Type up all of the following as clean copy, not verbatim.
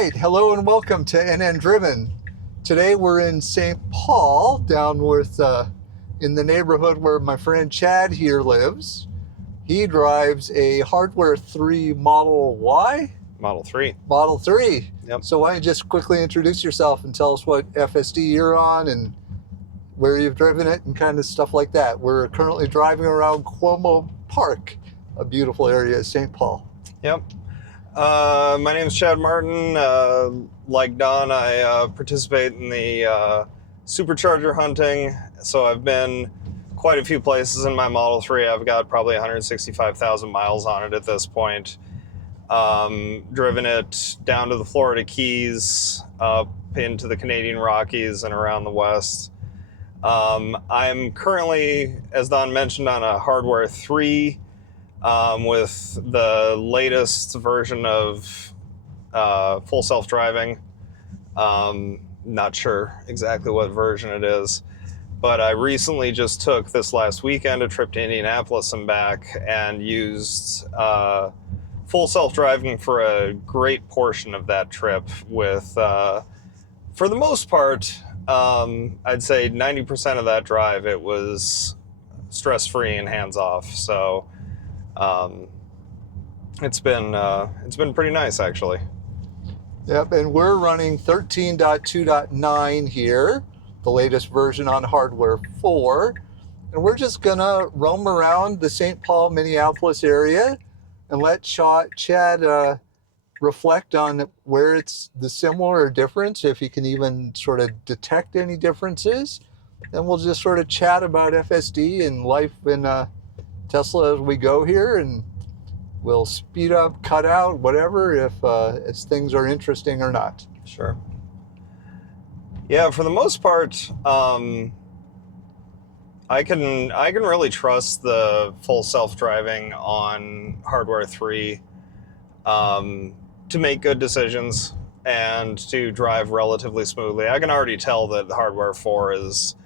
right, hello and welcome to NN Driven. Today we're in St. Paul, down with in the neighborhood where my friend Chad here lives. He drives a Hardware 3 Model Y? Model 3. Model 3. Yep. So why don't you just quickly introduce yourself and tell us what FSD you're on and where you've driven it and kind of stuff like that. We're currently driving around Cuomo Park, a beautiful area of St. Paul. Yep. My name is Chad Martin. Like Don, I participate in the supercharger hunting. So I've been quite a few places in my Model 3. I've got probably 165,000 miles on it at this point. Driven it down to the Florida Keys, up into the Canadian Rockies and around the West. I'm currently, as Don mentioned, on a Hardware 3 with the latest version of full self-driving. Not sure exactly what version it is, but I recently just took this last weekend a trip to Indianapolis and back and used full self-driving for a great portion of that trip with, for the most part, I'd say 90% of that drive, it was stress-free and hands-off. So it's been pretty nice, actually. Yep, and we're running 13.2.9 here, the latest version on Hardware 4. And we're just gonna roam around the St. Paul, Minneapolis area and let Chad reflect on where it's the similar or difference, if he can even sort of detect any differences. Then we'll just sort of chat about FSD and life in Tesla as we go here, and we'll speed up, cut out, whatever, if things are interesting or not. Sure. Yeah, for the most part, I can really trust the full self-driving on Hardware 3 to make good decisions and to drive relatively smoothly. I can already tell that the Hardware 4 is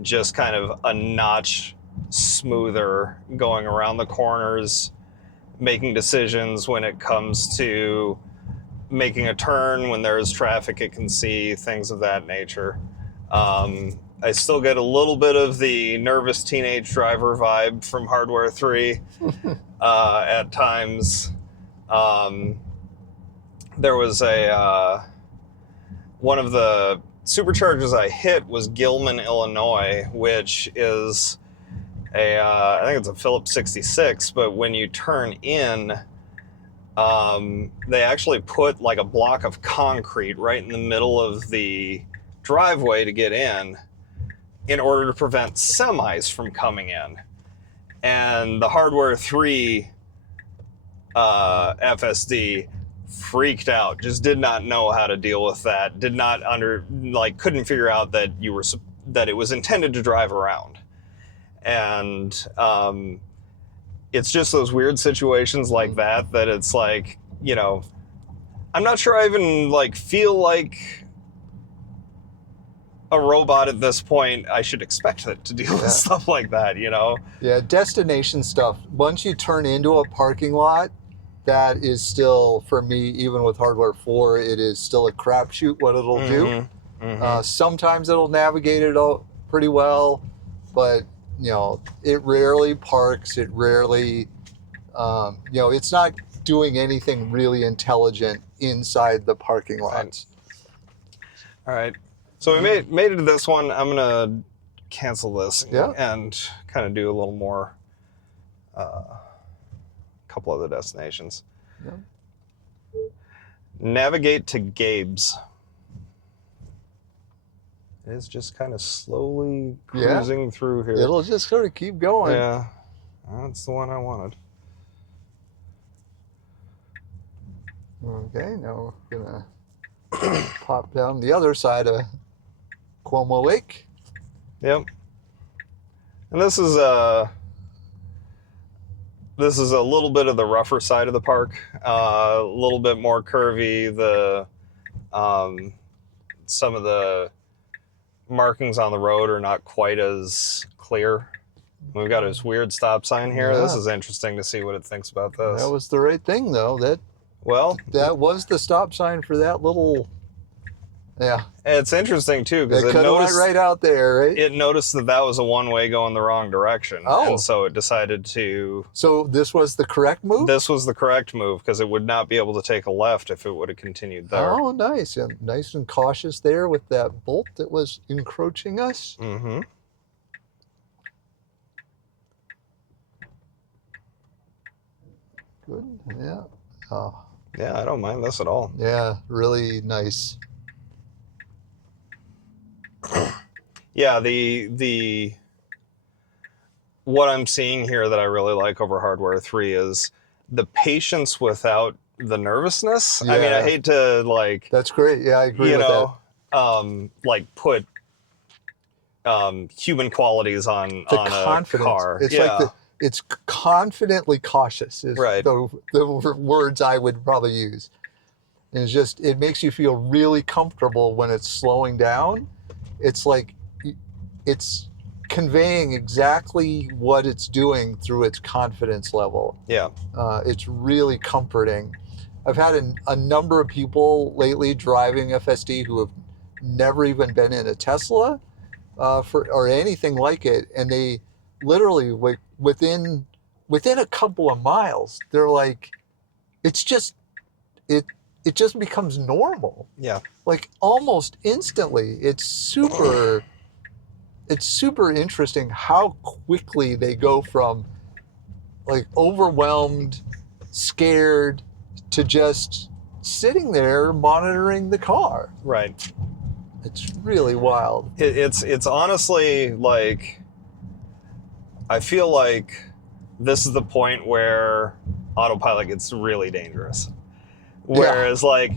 just kind of a notch smoother going around the corners, making decisions when it comes to making a turn, when there's traffic it can see, things of that nature. I still get a little bit of the nervous teenage driver vibe from Hardware 3 at times. There was one of the superchargers I hit was Gilman, Illinois, which is I think it's a Phillips 66, but when you turn in, they actually put like a block of concrete right in the middle of the driveway to get in order to prevent semis from coming in. And the Hardware 3 FSD freaked out, just did not know how to deal with that, couldn't figure out that that it was intended to drive around. And it's just those weird situations like that it's like, you know, I'm not sure I even like feel like a robot at this point. I should expect it to deal with stuff like that, you know? Yeah, destination stuff. Once you turn into a parking lot, that is still, for me, even with Hardware 4, it is still a crapshoot what it'll do. Sometimes it'll navigate it all pretty well, but you know, it rarely parks. It rarely, you know, it's not doing anything really intelligent inside the parking lots. All right. So we made it to this one. I'm gonna cancel this and kind of do a little more, couple other destinations. Navigate to Gabe's. It's just kind of slowly cruising through here. It'll just sort of keep going. Yeah, that's the one I wanted. Okay, now we're gonna pop down the other side of Cuomo Lake. Yep. And this is a little bit of the rougher side of the park, a little bit more curvy. Some of the markings on the road are not quite as clear. We've got this weird stop sign here. This is interesting to see what it thinks about this. That was the right thing, though. That Well, that was the stop sign for that little. Yeah, it's interesting too because it could have went right out there, right? it noticed that was a one-way going the wrong direction, Oh. and so it decided to. So this was the correct move? This was the correct move because it would not be able to take a left if it would have continued there. Oh, nice. Yeah, nice and cautious there with that bolt that was encroaching us. Mm-hmm. Good. Yeah. Oh. Yeah, I don't mind this at all. Yeah, really nice. Yeah, the what I'm seeing here that I really like over Hardware 3 is the patience without the nervousness. Yeah. I mean, I hate to like. That's great. Yeah, I agree with that. Like put human qualities on a car. It's like it's confidently cautious is right. the words I would probably use. And it's just, it makes you feel really comfortable when it's slowing down. It's like it's conveying exactly what it's doing through its confidence level. Yeah. It's really comforting. I've had a number of people lately driving FSD who have never even been in a Tesla or anything like it, and they literally within a couple of miles, they're like, it just becomes normal. Yeah. Like almost instantly. It's super interesting how quickly they go from like overwhelmed, scared, to just sitting there monitoring the car. Right. It's really wild. It's honestly like, I feel like this is the point where autopilot gets really dangerous. Whereas like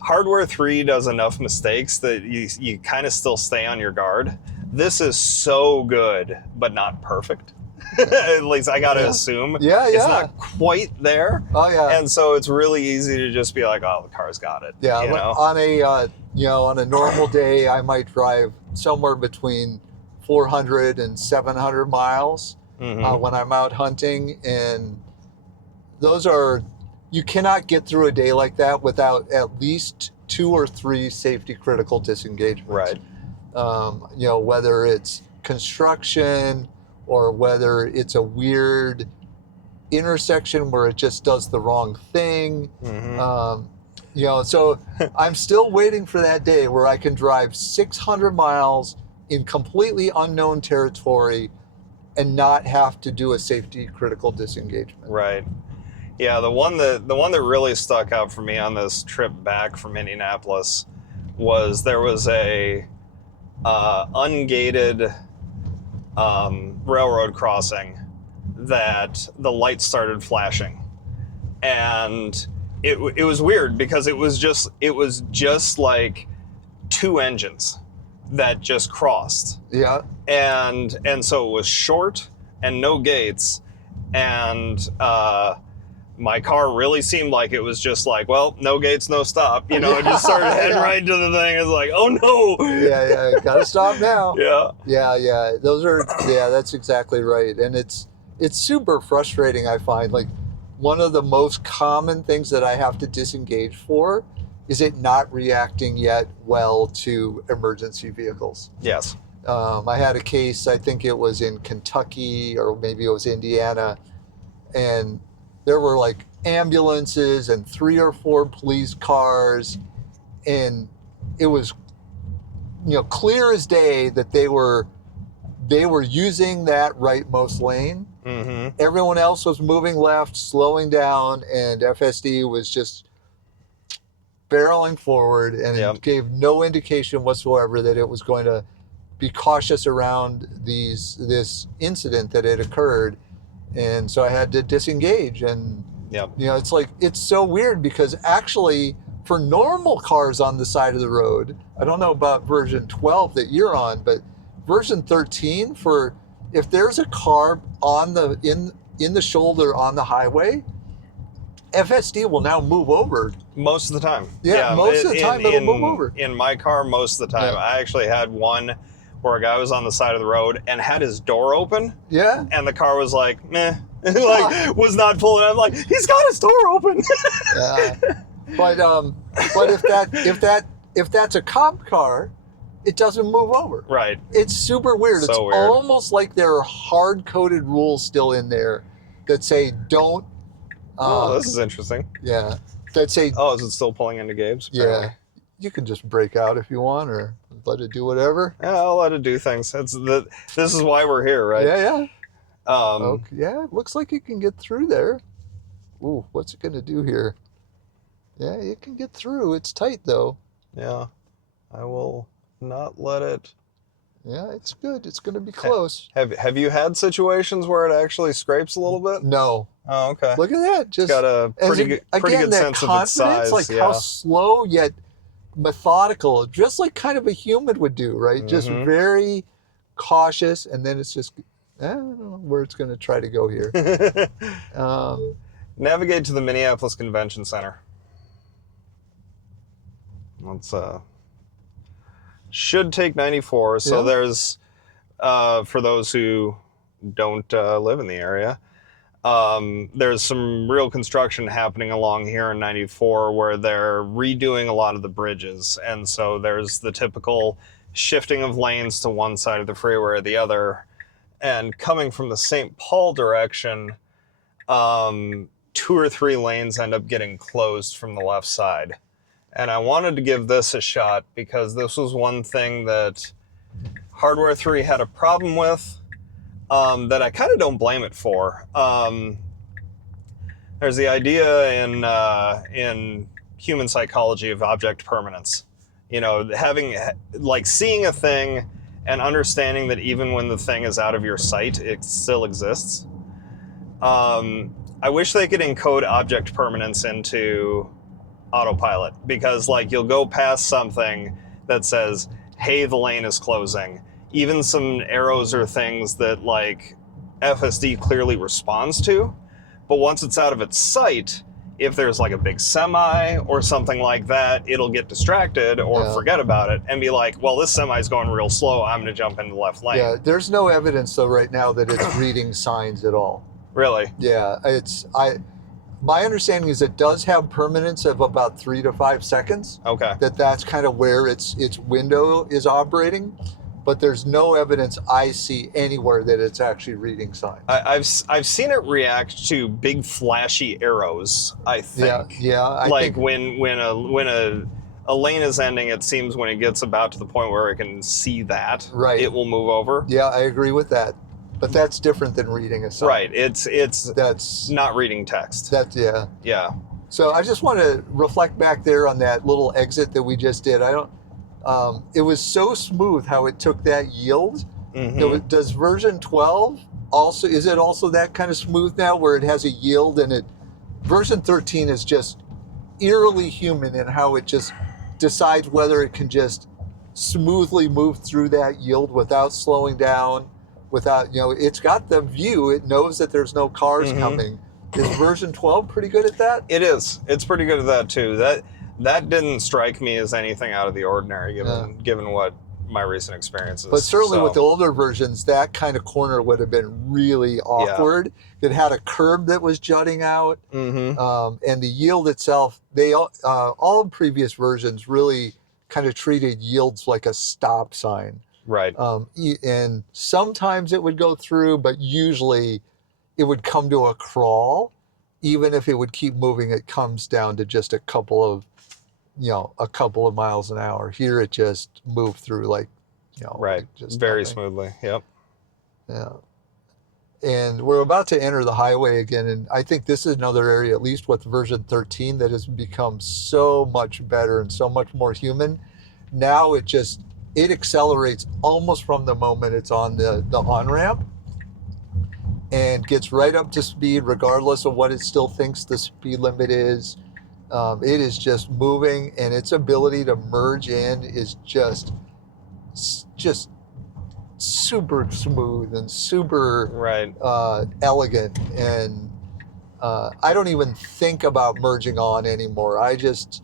Hardware 3 does enough mistakes that you kind of still stay on your guard. This is so good, but not perfect. At least I gotta assume. Yeah, It's not quite there. Oh yeah. And so it's really easy to just be like, oh, the car's got it. Yeah. You know? On a normal day, I might drive somewhere between 400 and 700 miles when I'm out hunting, and those are. You cannot get through a day like that without at least 2 or 3 safety critical disengagements. Right. Whether it's construction or whether it's a weird intersection where it just does the wrong thing. So I'm still waiting for that day where I can drive 600 miles in completely unknown territory and not have to do a safety critical disengagement. Right. Yeah, the one that really stuck out for me on this trip back from Indianapolis was there was a ungated railroad crossing that the lights started flashing, and it was weird because it was just like 2 engines that just crossed. Yeah. And so it was short and no gates, and my car really seemed like it was just like, well, no gates, no stop. It just started heading right to the thing. It's like, oh no. Yeah, gotta stop now. Yeah. That's exactly right. And it's super frustrating, I find. Like, one of the most common things that I have to disengage for is it not reacting yet well to emergency vehicles. Yes. I had a case, I think it was in Kentucky or maybe it was Indiana, and there were like ambulances and 3 or 4 police cars, and it was clear as day that they were using that rightmost lane. Everyone else was moving left, slowing down, and FSD was just barreling forward, and it gave no indication whatsoever that it was going to be cautious around this incident that had occurred. And so I had to disengage, and it's like, it's so weird because actually for normal cars on the side of the road, I don't know about version 12 that you're on, but version 13, for if there's a car on in the shoulder on the highway, FSD will now move over. Most of the time. Most of the time it'll move over. In my car, most of the time. I actually had one where a guy was on the side of the road and had his door open. Yeah. And the car was like, meh, like was not pulling. I'm like, he's got his door open. Yeah. But if that's a cop car, it doesn't move over. Right. It's super weird. So it's weird. almost like there are hard-coded rules still in there that say don't. Oh, this is interesting. Yeah. That say. Oh, is it still pulling into Gabe's? Yeah. You can just break out if you want, or let it do whatever. Yeah, I'll let it do things. This is why we're here, right? Yeah. Okay. Yeah. It looks like you can get through there. Ooh, what's it gonna do here? Yeah, it can get through. It's tight though. Yeah. I will not let it. Yeah, it's good. It's going to be close. Have you had situations where it actually scrapes a little bit? No. Oh, okay. Look at that. It's Just got a pretty good sense of its size. Like how slow yet methodical, just like kind of a human would do, right? Just very cautious, and then it's just, I don't know where it's going to try to go here. Navigate to the Minneapolis Convention Center. Let's should take 94. So there's for those who don't live in the area, there's some real construction happening along here in 94 where they're redoing a lot of the bridges, and so there's the typical shifting of lanes to one side of the freeway or the other. And coming from the St. Paul direction, 2 or 3 lanes end up getting closed from the left side. And I wanted to give this a shot because this was one thing that HW3 had a problem with that I kind of don't blame it for. There's the idea in human psychology of object permanence. You know, seeing a thing and understanding that even when the thing is out of your sight, it still exists. I wish they could encode object permanence into autopilot, because you'll go past something that says, hey, the lane is closing. Even some arrows or things that FSD clearly responds to. But once it's out of its sight, if there's a big semi or something like that, it'll get distracted or forget about it and be like, well, this semi's going real slow. I'm going to jump into the left lane. Yeah, there's no evidence though right now that it's reading signs at all. Really? Yeah, my understanding is it does have permanence of about 3 to 5 seconds. Okay. That's kind of where its window is operating, but there's no evidence I see anywhere that it's actually reading signs. I've seen it react to big flashy arrows, I think. Yeah. I think when a lane is ending, it seems when it gets about to the point where it can see that, it will move over. Yeah, I agree with that. But that's different than reading a sign. Right. That's not reading text. Yeah. So I just want to reflect back there on that little exit that we just did. It was so smooth how it took that yield. Mm-hmm. Does version 12 is it also that kind of smooth now where it has a yield, and version 13 is just eerily human in how it just decides whether it can just smoothly move through that yield without slowing down. It's got the view. It knows that there's no cars coming. Is version 12 pretty good at that? It is. It's pretty good at that too. That didn't strike me as anything out of the ordinary, given what my recent experiences. But certainly with the older versions, that kind of corner would have been really awkward. Yeah. It had a curb that was jutting out, and the yield itself. All previous versions really kind of treated yields like a stop sign. Right. And sometimes it would go through, but usually it would come to a crawl. Even if it would keep moving, it comes down to just a couple of miles an hour. Here it just moved through just very smoothly. Yep. Yeah. And we're about to enter the highway again, and I think this is another area, at least with version 13, that has become so much better and so much more human. Now it accelerates almost from the moment it's on the on-ramp and gets right up to speed regardless of what it still thinks the speed limit is. It is just moving, and its ability to merge in is just super smooth and super elegant. And I don't even think about merging on anymore. I just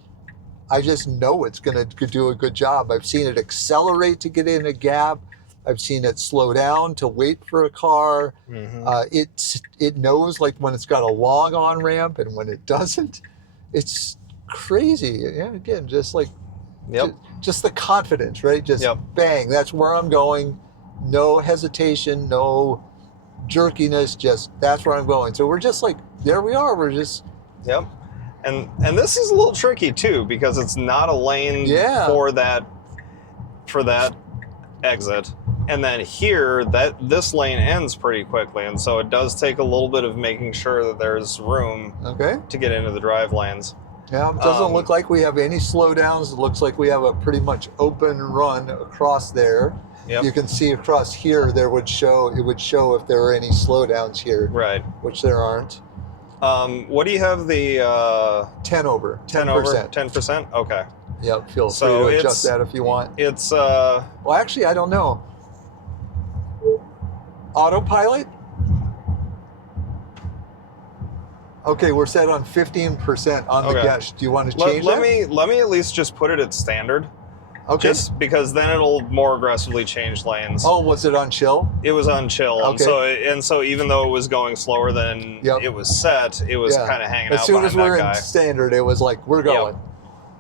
know it's going to do a good job. I've seen it accelerate to get in a gap. I've seen it slow down to wait for a car. It knows like when it's got a long on ramp and when it doesn't. It's crazy. Yeah, again, just like just the confidence, right? Just bang, that's where I'm going. No hesitation, no jerkiness, just that's where I'm going. So we're just like, there we are. We're just And this is a little tricky too, because it's not a lane for that exit. And then here, this lane ends pretty quickly, and so it does take a little bit of making sure that there's room to get into the drive lanes. Yeah, it doesn't look like we have any slowdowns. It looks like we have a pretty much open run across there. You can see across here, it would show if there were any slowdowns here. Right. Which there aren't. What do you have the... 10 over. 10%? 10%? Okay. Yep, feel free to adjust that if you want. It's... Well, actually, I don't know. Autopilot? Okay, we're set on 15% on the dash. Do you want to change that? Let me at least just put it at standard. Okay. Just because then it'll more aggressively change lanes. Oh, was it on chill? It was on chill. Okay. And so even though it was going slower than it was set, it was kind of hanging out behind that guy. As soon as we're in standard, it was like, we're going.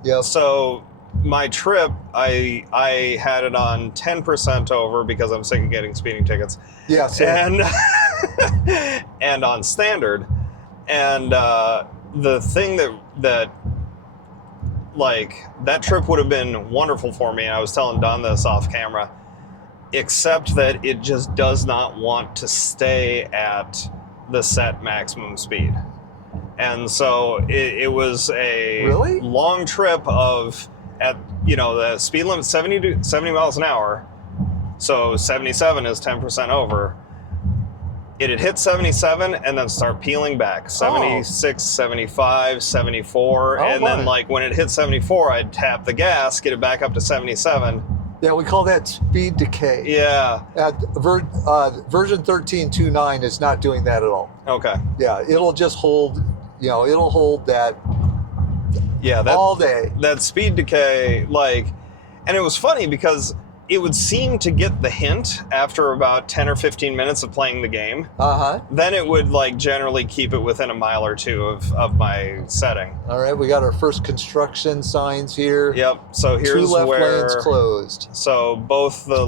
Yep. So my trip, I had it on 10% over because I'm sick of getting speeding tickets. Yeah, same. And on standard. And the thing that like, that trip would have been wonderful for me, and I was telling Don this off camera, except that it just does not want to stay at the set maximum speed. And so it was a long trip of, the speed limit 70 miles an hour, so 77 is 10% over. It had hit 77 and then start peeling back. 76, 75, 74. And then like when it hit 74, I'd tap the gas, get it back up to 77. Yeah, we call that speed decay. Yeah. Version 13.2.9 is not doing that at all. Okay. Yeah, it'll just hold, it'll hold that all day. That speed decay, and it was funny because it would seem to get the hint after about 10 or 15 minutes of playing the game. Then it would generally keep it within a mile or two of my setting. All right, we got our first construction signs here. Yep, so here's 2 left where... lanes closed. So both the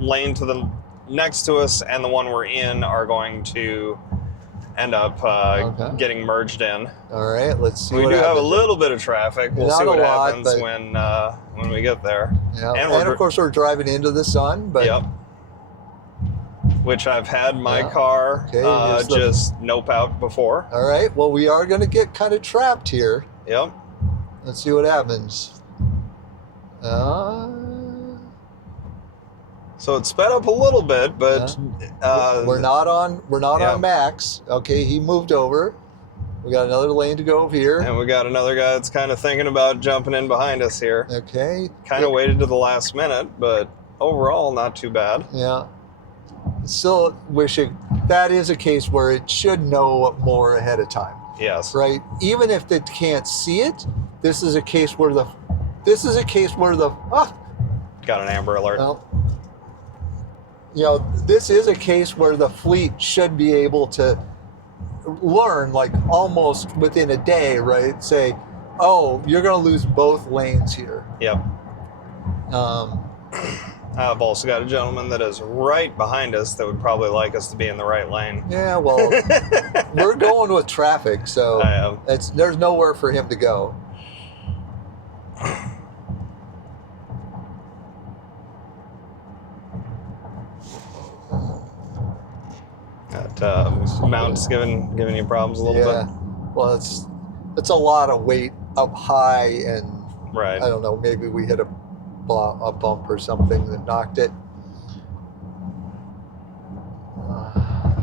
lane to the next to us and the one we're in are going to end up getting merged in. All right, let's see. We do have a little bit of traffic. We'll see what happens when we get there. Yeah, and of course we're driving into the sun. But which I've had my car just nope out before. All right, well we are going to get kind of trapped here. Yep. Let's see what happens. So it sped up a little bit, but we're not on max. Okay, he moved over. We got another lane to go over here. And we got another guy that's kind of thinking about jumping in behind us here. Okay. Kind of waited to the last minute, but overall not too bad. Yeah. Still wishing that is a case where it should know more ahead of time. Yes. Right? Even if they can't see it, this is a case where the got an Amber Alert. Well, this is a case where the fleet should be able to learn almost within a day, right? Say, oh, you're going to lose both lanes here. Yep. I've also got a gentleman that is right behind us that would probably like us to be in the right lane. Yeah, well, we're going with traffic, so there's nowhere for him to go. That mount's giving you problems a little bit. Well, it's a lot of weight up high, and I don't know, maybe we hit a bump or something that knocked it.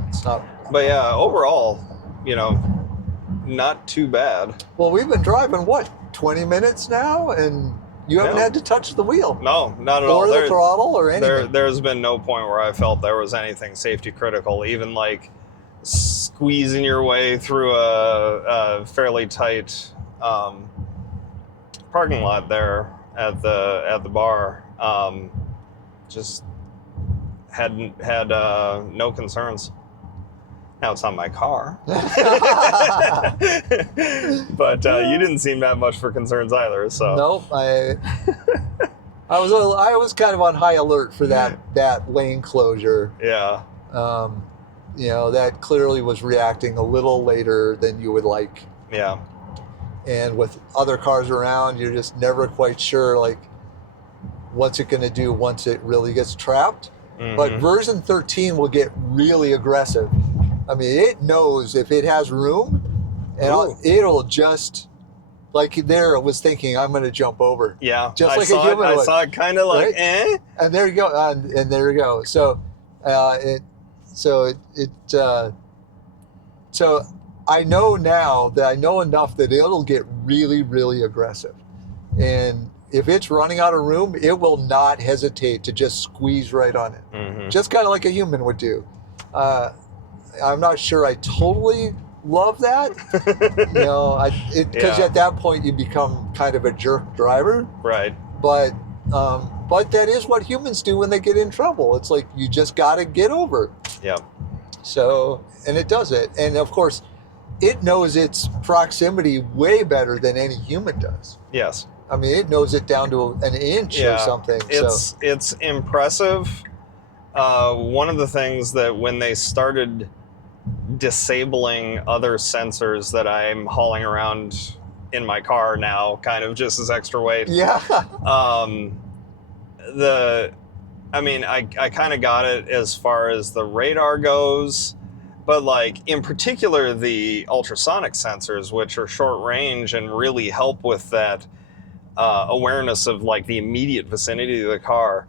It's not. But yeah, overall, not too bad. Well, we've been driving 20 minutes now, and you haven't had to touch the wheel. No, not at all. Or the throttle or anything. There's been no point where I felt there was anything safety critical, even squeezing your way through a fairly tight parking lot there at the bar. Just had no concerns. Now it's not my car, but you didn't seem that much for concerns either. So nope, I was kind of on high alert for that lane closure. Yeah. That clearly was reacting a little later than you would like. Yeah. And with other cars around, you're just never quite sure, like, what's it going to do once it really gets trapped. Mm-hmm. But version 13 will get really aggressive. I mean, it knows if it has room, and it'll just, like there, it was thinking, I'm going to jump over. Yeah, just like a human would. I saw it kind of like, right? And there you go, and there you go. So, so I know now that I know enough that it'll get really, really aggressive, and if it's running out of room, it will not hesitate to just squeeze right on it, just kind of like a human would do. I'm not sure I totally love that, because at that point you become kind of a jerk driver, right? But that is what humans do when they get in trouble. It's like you just got to get over. Yeah. So, and it does it, and of course, it knows its proximity way better than any human does. Yes. I mean, it knows it down to an inch or something. It's impressive. One of the things that when they started disabling other sensors that I'm hauling around in my car now, kind of just as extra weight. Yeah. I kind of got it as far as the radar goes, but like in particular the ultrasonic sensors, which are short range and really help with that awareness of like the immediate vicinity of the car.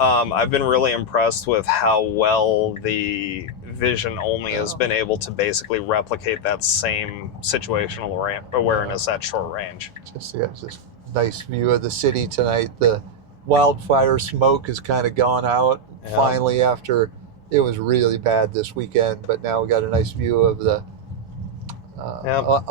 I've been really impressed with how well the Vision only has been able to basically replicate that same situational awareness at short range. Just nice view of the city tonight. The wildfire smoke has kind of gone out finally after it was really bad this weekend, but now we got a nice view of the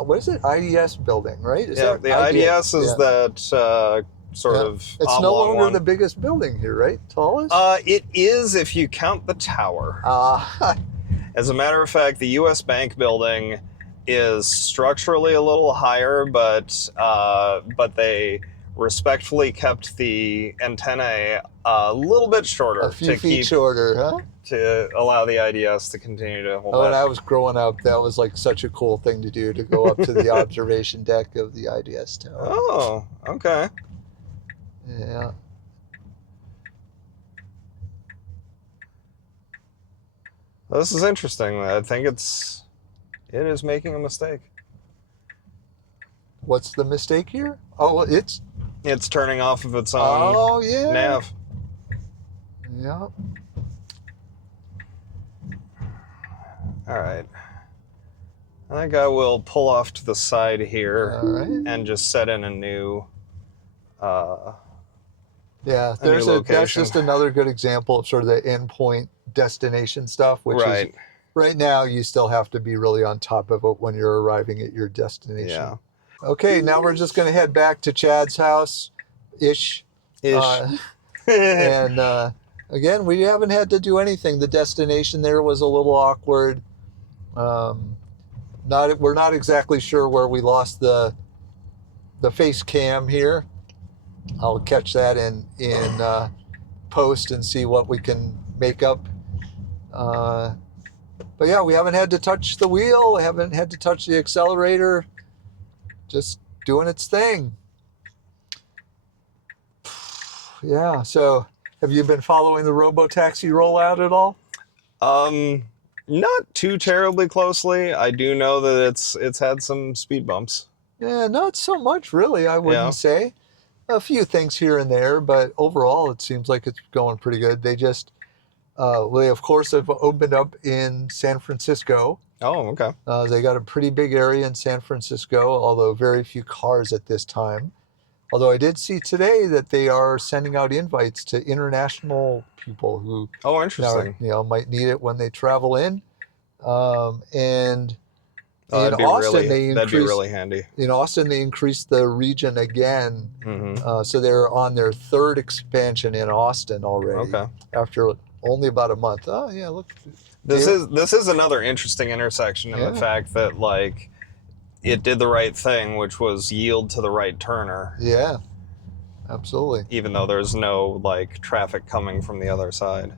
what is it? IDS building, right? The IDS is that sort of it's no longer the biggest building here, right? Tallest? It is if you count the tower. As a matter of fact, the US Bank building is structurally a little higher, but they respectfully kept the antennae a little bit shorter. A few feet shorter, huh? To allow the IDS to continue to hold when I was growing up, that was like such a cool thing to do, to go up to the observation deck of the IDS tower. Oh, okay. Yeah. Well, this is interesting. I think it is making a mistake. What's the mistake here? Oh, it's turning off of its own nav. Yeah. All right. I think I will pull off to the side here and just set in a new that's just another good example of sort of the endpoint destination stuff, which is right now you still have to be really on top of it when you're arriving at your destination. Yeah. Okay, now we're just going to head back to Chad's house-ish. And again, we haven't had to do anything. The destination there was a little awkward. We're not exactly sure where we lost the face cam here. I'll catch that in post and see what we can make up. But yeah, we haven't had to touch the wheel. We haven't had to touch the accelerator. Just doing its thing. Yeah. So, have you been following the robotaxi rollout at all? Not too terribly closely. I do know that it's had some speed bumps. Yeah, not so much really. I wouldn't say. A few things here and there, but overall it seems like it's going pretty good. They just, they of course have opened up in San Francisco. Oh, okay. They got a pretty big area in San Francisco, although very few cars at this time. Although I did see today that they are sending out invites to international people who interesting. Might need it when they travel in. And that'd in Austin, that'd be really handy. In Austin, they increased the region again. So they're on their third expansion in Austin already. Okay. After only about a month. Oh yeah, look. This is another interesting intersection in the fact that like it did the right thing, which was yield to the right turner. Yeah, absolutely. Even though there's no like traffic coming from the other side.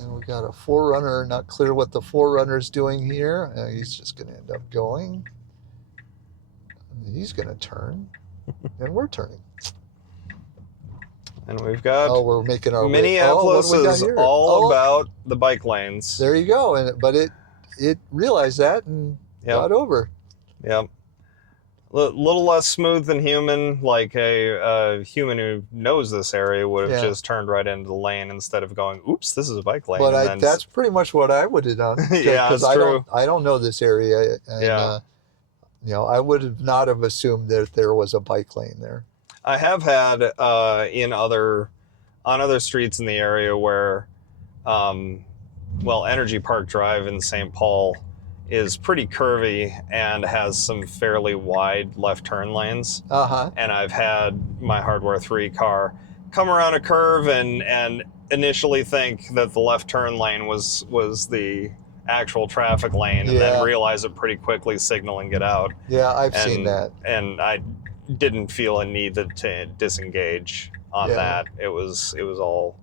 And we got a 4Runner. Not clear what the 4Runner's doing here. He's just going to end up going. He's going to turn, and we're turning. And we've got we're making our Minneapolis is all about the bike lanes. There you go. But it realized that and got over. Yep. A little less smooth than human. Like a human who knows this area would have just turned right into the lane instead of going, "Oops, this is a bike lane." But that's pretty much what I would have done. Yeah, that's true. I don't know this area. And, I would not have assumed that there was a bike lane there. I have had on other streets in the area where, Energy Park Drive in St. Paul is pretty curvy and has some fairly wide left turn lanes. And I've had my Hardware 3 car come around a curve and initially think that the left turn lane was the actual traffic lane, and then realize it pretty quickly, signal and get out. Yeah, I've seen that. And I didn't feel a need to disengage on that. It was all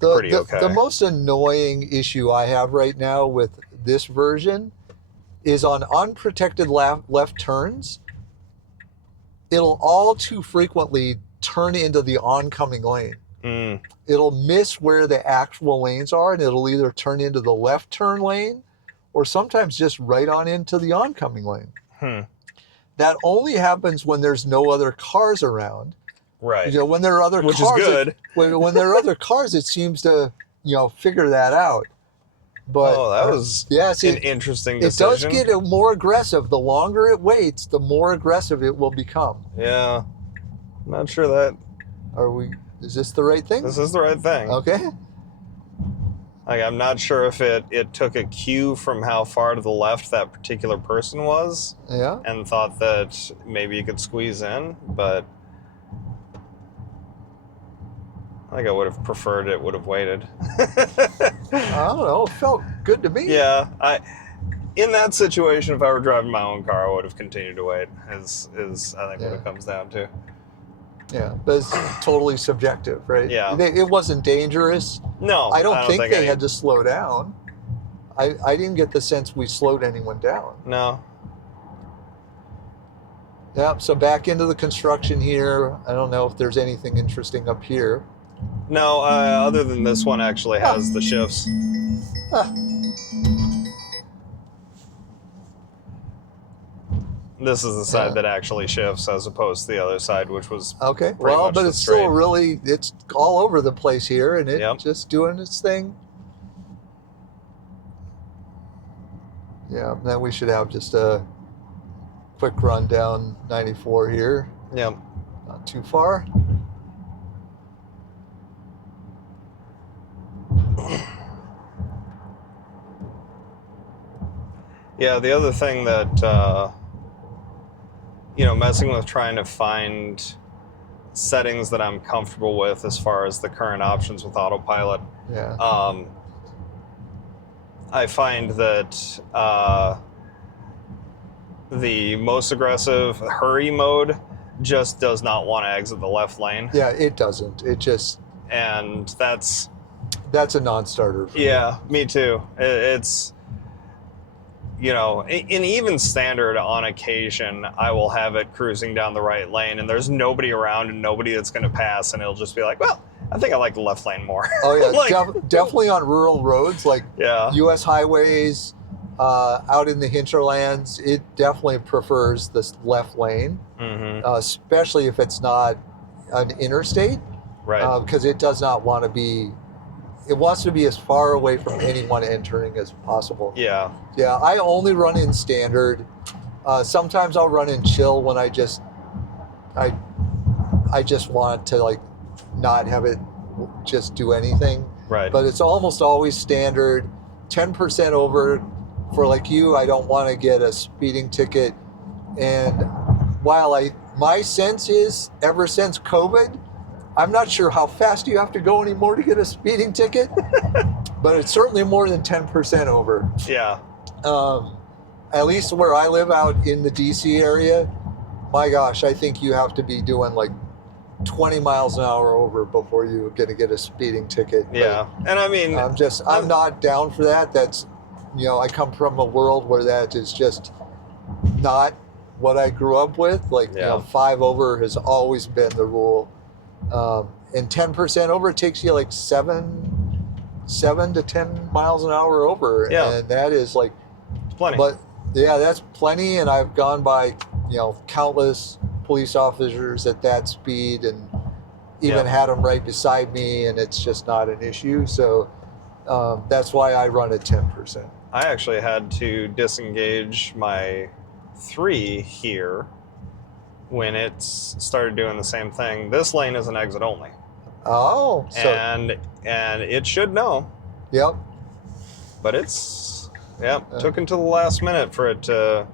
pretty okay. The most annoying issue I have right now with this version is on unprotected left turns, it'll all too frequently turn into the oncoming lane. It'll miss where the actual lanes are, and it'll either turn into the left turn lane or sometimes just right on into the oncoming lane. That only happens when there's no other cars around. Right. When there are other cars, is good. When there are other cars, it seems to figure that out. But that was an interesting decision. It does get more aggressive. The longer it waits, the more aggressive it will become. Yeah. I'm not sure that. Is this the right thing? This is the right thing. Okay. Like, I'm not sure if it took a cue from how far to the left that particular person was. Yeah. And thought that maybe you could squeeze in, but I think I would have preferred it would have waited. I don't know. It felt good to me. Yeah. In that situation, if I were driving my own car, I would have continued to wait, is I think what it comes down to. Yeah, but it's totally subjective, right? Yeah. It wasn't dangerous. No, I don't think they had to slow down. I didn't get the sense we slowed anyone down. No. Yeah, so back into the construction here. I don't know if there's anything interesting up here. No, other than this one actually has the shifts. This is the side that actually shifts as opposed to the other side, which was okay. Well, but it's still really, it's all over the place here, and it's just doing its thing. Yeah, then we should have just a quick run down 94 here. Yep. Not too far. Yeah, the other thing that, messing with trying to find settings that I'm comfortable with as far as the current options with autopilot. Yeah. I find that the most aggressive hurry mode just does not want to exit the left lane. Yeah, it doesn't. It just... And that's a non-starter. Yeah, me too. It's... in even standard, on occasion, I will have it cruising down the right lane, and there's nobody around and nobody that's going to pass, and it'll just be like, well, I think I like the left lane more. Oh, yeah. Definitely on rural roads, like U.S. highways, out in the hinterlands, it definitely prefers this left lane, especially if it's not an interstate. Right. Because it does not want to be... It wants to be as far away from anyone entering as possible. Yeah. Yeah, I only run in standard. Sometimes I'll run in chill when I just want to not have it just do anything. Right. But it's almost always standard. 10% over for you, I don't want to get a speeding ticket. And while my sense is, ever since COVID, I'm not sure how fast you have to go anymore to get a speeding ticket, but it's certainly more than 10% over. Yeah. At least where I live out in the DC area, my gosh, I think you have to be doing like 20 miles an hour over before you're going to get a speeding ticket. Yeah. And I mean, I'm not down for that. That's, I come from a world where that is just not what I grew up with. Like, 5 over has always been the rule. And 10% over, it takes you like 7 to 10 miles an hour over. Yeah. And that is like, plenty. But yeah, that's plenty. And I've gone by, countless police officers at that speed and even had them right beside me, and it's just not an issue. So that's why I run at 10%. I actually had to disengage my 3 here when it started doing the same thing. This lane is an exit only. Oh. So, and it should know. Yep. But took until the last minute for it to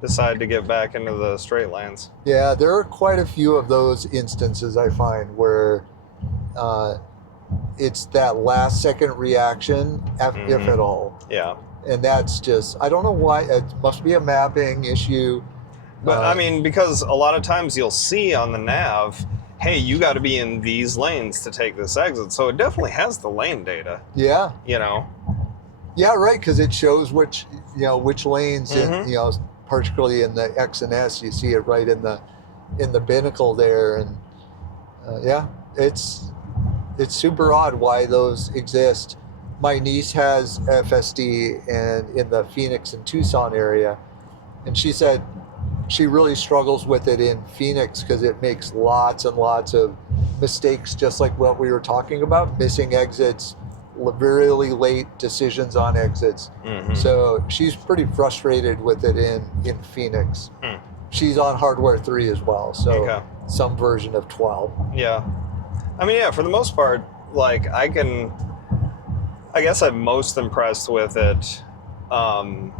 decide to get back into the straight lanes. Yeah, there are quite a few of those instances I find where it's that last second reaction, if at all. Yeah. And that's just, I don't know why, it must be a mapping issue. But I mean, because a lot of times you'll see on the nav, hey, you got to be in these lanes to take this exit. So it definitely has the lane data. Yeah. Yeah, right, because it shows which lanes, particularly in the X and S, you see it right in the binnacle there, and it's super odd why those exist. My niece has FSD and in the Phoenix and Tucson area, and she said she really struggles with it in Phoenix because it makes lots and lots of mistakes, just like what we were talking about, missing exits, really late decisions on exits. So she's pretty frustrated with it in Phoenix. She's on hardware 3 as well, so some version of 12. Yeah. I mean, for the most part, like I guess I'm most impressed with it on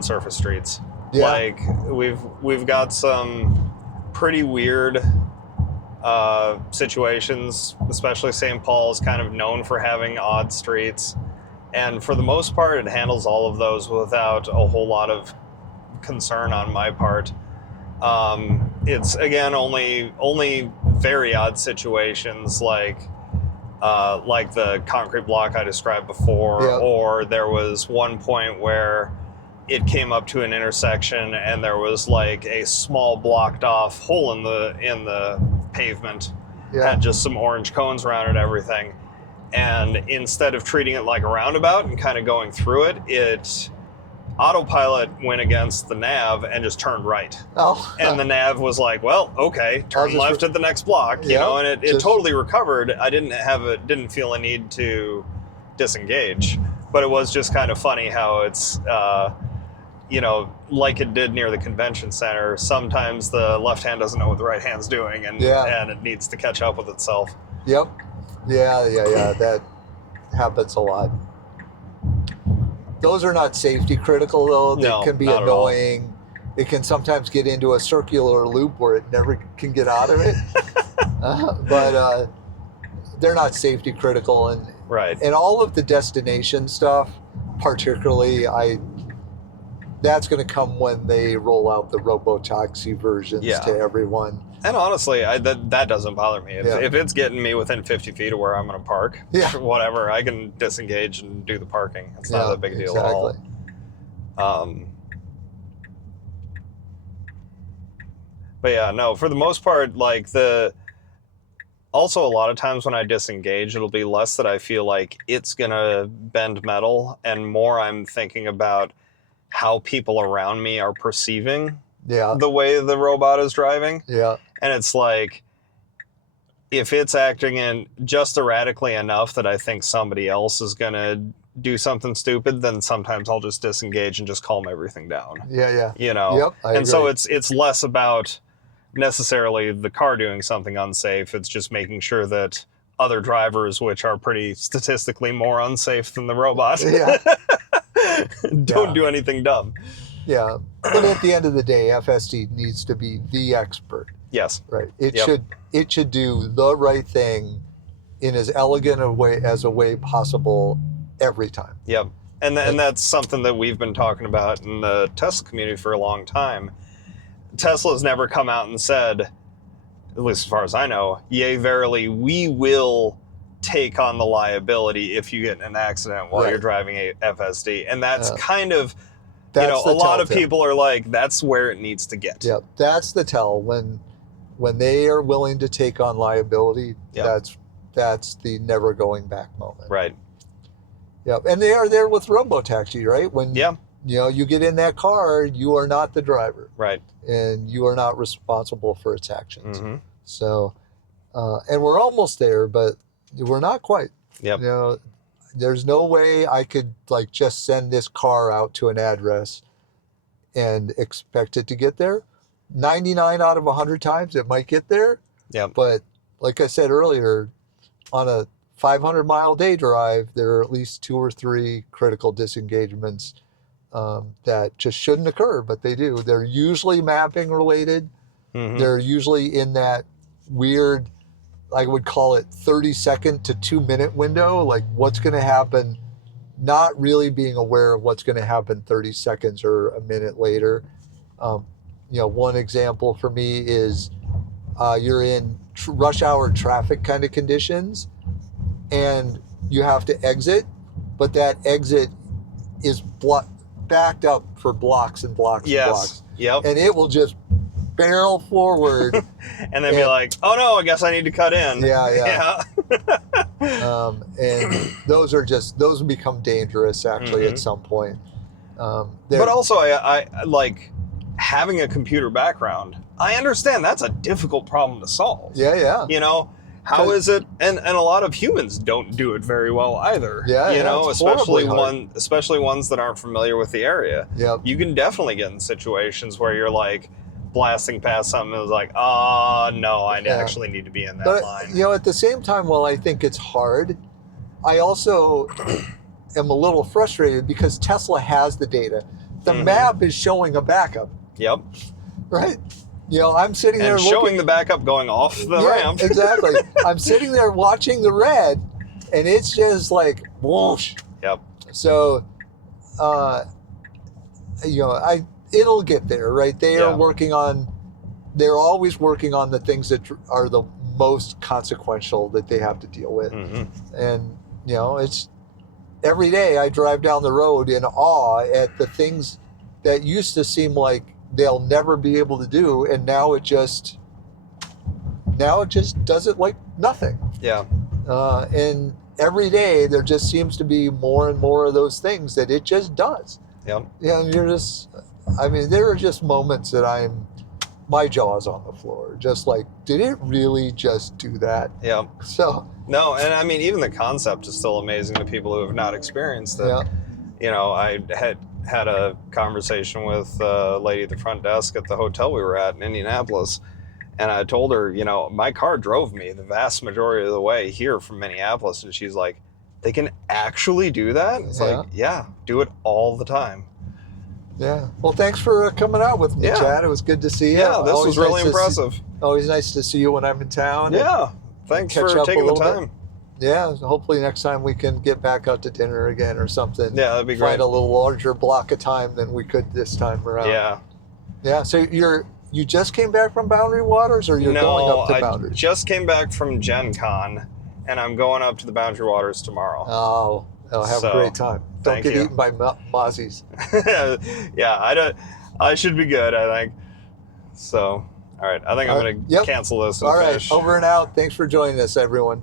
surface streets. Yeah. Like we've got some pretty weird situations, especially St. Paul is kind of known for having odd streets, and for the most part it handles all of those without a whole lot of concern on my part. It's again only very odd situations like the concrete block I described before, or there was one point where it came up to an intersection and there was like a small blocked off hole in the pavement, had just some orange cones around it, everything. And instead of treating it like a roundabout and kind of going through it, autopilot went against the nav and just turned right. And the nav was like, well, okay, turn left at the next block, and it totally recovered. I didn't feel a need to disengage, but it was just kind of funny how it's, like it did near the convention center, sometimes the left hand doesn't know what the right hand's doing, and it needs to catch up with itself. Yep. Yeah, that happens a lot. Those are not safety critical, though. They can be annoying. It can sometimes get into a circular loop where it never can get out of it. But they're not safety critical. And all of the destination stuff, particularly, that's going to come when they roll out the robotaxi versions to everyone. And honestly, that doesn't bother me. If it's getting me within 50 feet of where I'm going to park, whatever, I can disengage and do the parking. It's not a big deal at all. But for the most part, also a lot of times when I disengage, it'll be less that I feel like it's going to bend metal, and more I'm thinking about how people around me are perceiving the way the robot is driving. And it's like, if it's acting in just erratically enough that I think somebody else is going to do something stupid, then sometimes I'll just disengage and just calm everything down. I agree. So it's less about necessarily the car doing something unsafe. It's just making sure that other drivers, which are pretty statistically more unsafe than the robot, don't do anything dumb. Yeah, but at the end of the day, FSD needs to be the expert. Yes. Right. It should do the right thing in as elegant a way possible every time. Yep. And that's something that we've been talking about in the Tesla community for a long time. Tesla's never come out and said, at least as far as I know, yea, verily, we will take on the liability if you get in an accident while you're driving a FSD. And that's kind of, a lot of people are like, that's where it needs to get. Yeah, that's the tell. When they are willing to take on liability, that's the never going back moment. Right. Yeah, and they are there with Robotaxi, right? When you get in that car, you are not the driver. Right. And you are not responsible for its actions. Mm-hmm. So, and we're almost there, but we're not quite. Yep. There's no way I could just send this car out to an address and expect it to get there. 99 out of 100 times it might get there. Yep. But like I said earlier, on a 500-mile day drive, there are at least 2 or 3 critical disengagements that just shouldn't occur, but they do. They're usually mapping related. Mm-hmm. They're usually in that weird, I would call it 30-second to 2-minute window, like what's going to happen, not really being aware of what's going to happen 30 seconds or a minute later. One example for me is you're in rush hour traffic kind of conditions and you have to exit, but that exit is backed up for blocks and blocks and blocks. Yep. And it will just barrel forward. And then be like, oh no, I guess I need to cut in. Yeah. And those become dangerous actually at some point. But also I like having a computer background. I understand that's a difficult problem to solve. Yeah. How is it? And a lot of humans don't do it very well either. Especially ones that aren't familiar with the area. Yep. You can definitely get in situations where you're like blasting past something and it's like, oh no, I actually need to be in that line. At the same time, while I think it's hard, I also am a little frustrated because Tesla has the data. The map is showing a backup. Yep. Right? I'm sitting there showing the backup going off the ramp. Exactly. I'm sitting there watching the red, and it's just like whoosh. Yep. So, it'll get there, right? They're always working on the things that are the most consequential that they have to deal with. Mm-hmm. And it's every day I drive down the road in awe at the things that used to seem like they'll never be able to do, and now it just does it like nothing. Yeah. And every day there just seems to be more and more of those things that it just does. Yeah. And there are just moments that my jaw's on the floor, just like, did it really just do that? Yeah. So. No, and even the concept is still amazing to people who have not experienced it. Yeah. I had a conversation with a lady at the front desk at the hotel we were at in Indianapolis, and I told her, my car drove me the vast majority of the way here from Minneapolis, and she's like, they can actually do that? It's like, do it all the time. Yeah. Well, thanks for coming out with me, Chad. It was good to see you. Yeah, this was really impressive. Always nice to see you when I'm in town. Yeah. Thanks for taking the time. Yeah, hopefully next time we can get back out to dinner again or something. Yeah, that'd be great. Find a little larger block of time than we could this time around. Yeah. Yeah, so you just came back from Boundary Waters, or you're going up to Boundary? I just came back from Gen Con, and I'm going up to the Boundary Waters tomorrow. Oh, have a great time. Don't get eaten by mozzies. Yeah, I should be good, I think. So, all right, I think I'm going to cancel this and finish. All right, over and out. Thanks for joining us, everyone.